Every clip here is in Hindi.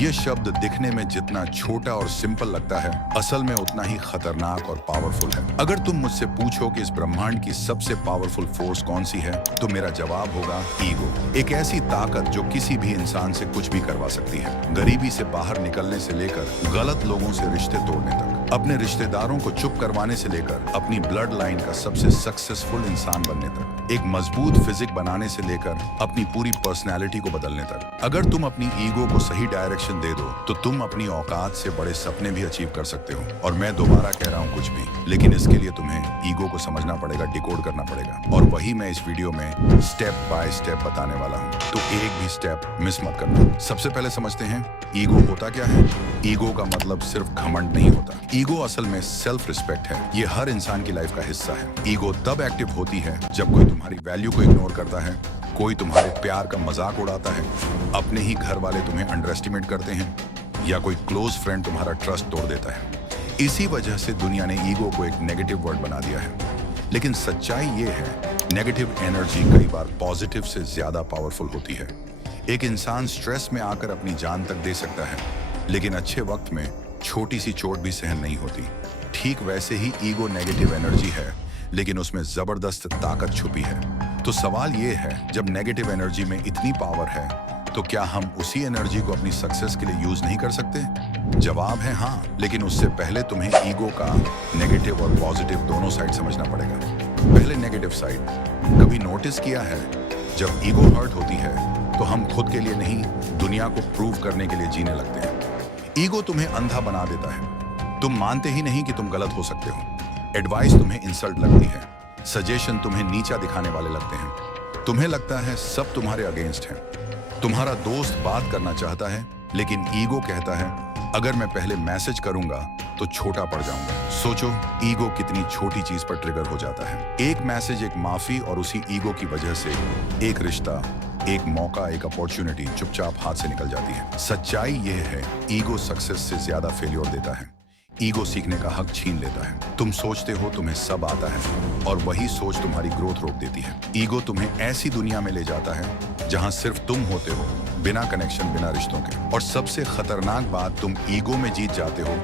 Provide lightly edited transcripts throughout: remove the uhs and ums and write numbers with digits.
ये शब्द दिखने में जितना छोटा और सिंपल लगता है, असल में उतना ही खतरनाक और पावरफुल है। अगर तुम मुझसे पूछो कि इस ब्रह्मांड की सबसे पावरफुल फोर्स कौन सी है, तो मेरा जवाब होगा ईगो। एक ऐसी ताकत जो किसी भी इंसान से कुछ भी करवा सकती है, गरीबी से बाहर निकलने से लेकर गलत लोगों से रिश्ते तोड़ने तक, अपने रिश्तेदारों को चुप करवाने से लेकर अपनी ब्लड लाइन का सबसे सक्सेसफुल इंसान बनने तक, एक मजबूत फिजिक बनाने से लेकर अपनी पूरी पर्सनैलिटी को बदलने तक। अगर तुम अपनी ईगो को सही डायरेक्शन दे दो तो तुम अपनी औकात से बड़े सपने भी अचीव कर सकते हो। और मैं दोबारा कह रहा हूँ कुछ भी, लेकिन इसके लिए तुम्हें ईगो को समझना पड़ेगा, डिकोड करना पड़ेगा, और वही मैं इस वीडियो में स्टेप बाय स्टेप बताने वाला हूँ। तो एक भी स्टेप मिस मत करना। सबसे पहले समझते हैं ईगो होता क्या है। ईगो का मतलब सिर्फ घमंड नहीं होता। ईगो असल में सेल्फ रिस्पेक्ट है। ये हर इंसान की लाइफ का हिस्सा है। ईगो तब एक्टिव होती है जब कोई तुम्हारी वैल्यू को इग्नोर करता है, कोई तुम्हारे प्यार का मजाक उड़ाता है, अपने ही घर वाले तुम्हें अंडर एस्टिमेट करते हैं, या कोई क्लोज फ्रेंड तुम्हारा ट्रस्ट तोड़ देता है। इसी वजह से दुनिया ने ईगो को एक नेगेटिव वर्ड बना दिया है। लेकिन सच्चाई ये है, नेगेटिव एनर्जी कई बार पॉजिटिव से ज्यादा पावरफुल होती है। एक इंसान स्ट्रेस में आकर अपनी जान तक दे सकता है, लेकिन अच्छे वक्त में छोटी सी चोट भी सहन नहीं होती। ठीक वैसे ही ईगो नेगेटिव एनर्जी है, लेकिन उसमें जबरदस्त ताकत छुपी है। तो सवाल ये है, जब नेगेटिव एनर्जी में इतनी पावर है, तो क्या हम उसी एनर्जी को अपनी सक्सेस के लिए यूज नहीं कर सकते? जवाब है हाँ, लेकिन उससे पहले तुम्हें ईगो का नेगेटिव और पॉजिटिव दोनों साइड समझना पड़ेगा। पहले नेगेटिव साइड। कभी नोटिस किया है, जब ईगो हर्ट होती है तो हम खुद के लिए नहीं, दुनिया को प्रूव करने के लिए जीने लगते हैं। ईगो तुम्हें अंधा बना देता है। तुम मानते ही नहीं कि तुम गलत हो सकते हो। एडवाइस तुम्हें इंसल्ट लगती है, सजेशन तुम्हें नीचा दिखाने वाले लगते हैं। तुम्हें लगता है सब तुम्हारे अगेंस्ट हैं। तुम्हारा दोस्त बात करना चाहता है, लेकिन ईगो कहता है अगर मैं पहले मैसेज करूंगा तो छोटा पड़ जाऊंगा। सोचो ईगो कितनी छोटी चीज पर ट्रिगर हो जाता है। एक मैसेज, एक माफी, और उसी ईगो की वजह से एक रिश्ता, एक मौका, एक अपॉर्चुनिटी चुपचाप हाथ से निकल जाती है। सच्चाई यह है, ईगो सक्सेस से ज्यादा फेल्योर देता है। ईगो सीखने का हक छीन लेता है। तुम सोचते हो तुम्हें सब आता है, और वही सोच तुम्हारी ग्रोथ रोक देती है। ईगो तुम्हें ऐसी दुनिया में ले जाता है जहां सिर्फ तुम होते हो, बिना कनेक्शन, बिना रिश्तों के। और सबसे खतरनाक बात, तुम ईगो में जीत जाते हो,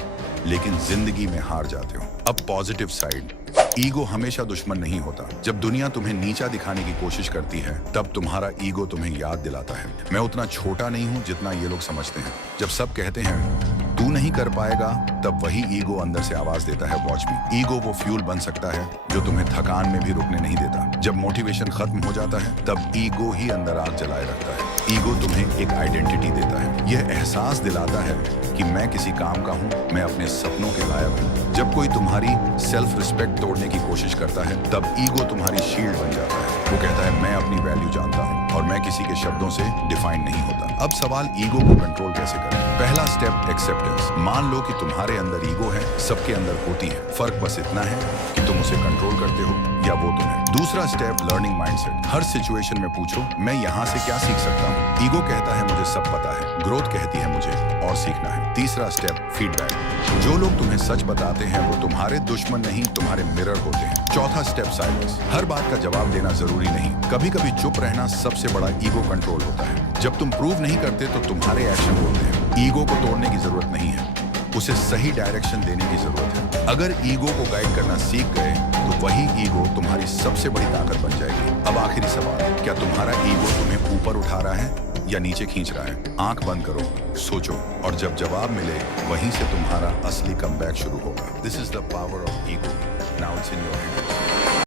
लेकिन जिंदगी में हार जाते हो। अब पॉजिटिव साइड। ईगो हमेशा दुश्मन नहीं होता। जब दुनिया तुम्हें नीचा दिखाने की कोशिश करती है, तब तुम्हारा ईगो तुम्हें याद दिलाता है, मैं उतना छोटा नहीं हूं जितना ये लोग समझते हैं। जब सब कहते हैं तू नहीं कर पाएगा, तब वही ईगो अंदर से आवाज देता है, वॉच मी। ईगो वो फ्यूल बन सकता है जो तुम्हें थकान में भी रुकने नहीं देता। जब मोटिवेशन खत्म हो जाता है, तब ईगो ही अंदर आग जलाए रखता है। ईगो तुम्हें एक आइडेंटिटी देता है। यह एहसास दिलाता है कि मैं किसी काम का हूँ, मैं अपने सपनों के लायक हूँ। जब कोई तुम्हारी सेल्फ रिस्पेक्ट तोड़ने की कोशिश करता है, तब ईगो तुम्हारी शील्ड बन जाता है। वो कहता है मैं अपनी वैल्यू जानता हूँ और मैं किसी के शब्दों से डिफाइन नहीं होता। अब सवाल, ईगो को कंट्रोल कैसे करें? पहला स्टेप, एक्सेप्टेंस। मान लो कि तुम्हारे अंदर ईगो है, सबके अंदर होती है, फर्क बस इतना है कि तुम उसे कंट्रोल करते हो या वो तुम्हें। दूसरा स्टेप, लर्निंग माइंडसेट। हर सिचुएशन में पूछो मैं यहाँ से क्या सीख सकता हूँ। ईगो कहता है मुझे सब पता है, ग्रोथ कहती है मुझे और सीखना है। तीसरा स्टेप, फीडबैक। जो लोग तुम्हें सच बताते हैं वो तुम्हारे दुश्मन नहीं, तुम्हारे मिरर होते हैं। चौथा स्टेप, साइलेंस। हर बात का जवाब देना जरूरी नहीं, कभी कभी चुप रहना सबसे बड़ा ईगो कंट्रोल होता है। जब तुम प्रूव नहीं करते तो तुम्हारे एक्शन बोलते हैं। ईगो को तोड़ने की जरूरत नहीं है, उसे सही डायरेक्शन देने की जरूरत है। अगर ईगो को गाइड करना सीख गए तो वही ईगो तुम्हारी सबसे बड़ी ताकत बन जाएगी। अब आखिरी सवाल, क्या तुम्हारा ईगो तुम्हें ऊपर उठा रहा है या नीचे खींच रहा है? आंख बंद करो, सोचो, और जब जवाब मिले वहीं से तुम्हारा असली कमबैक शुरू होगा। This is the power of ego, now it's in your hand.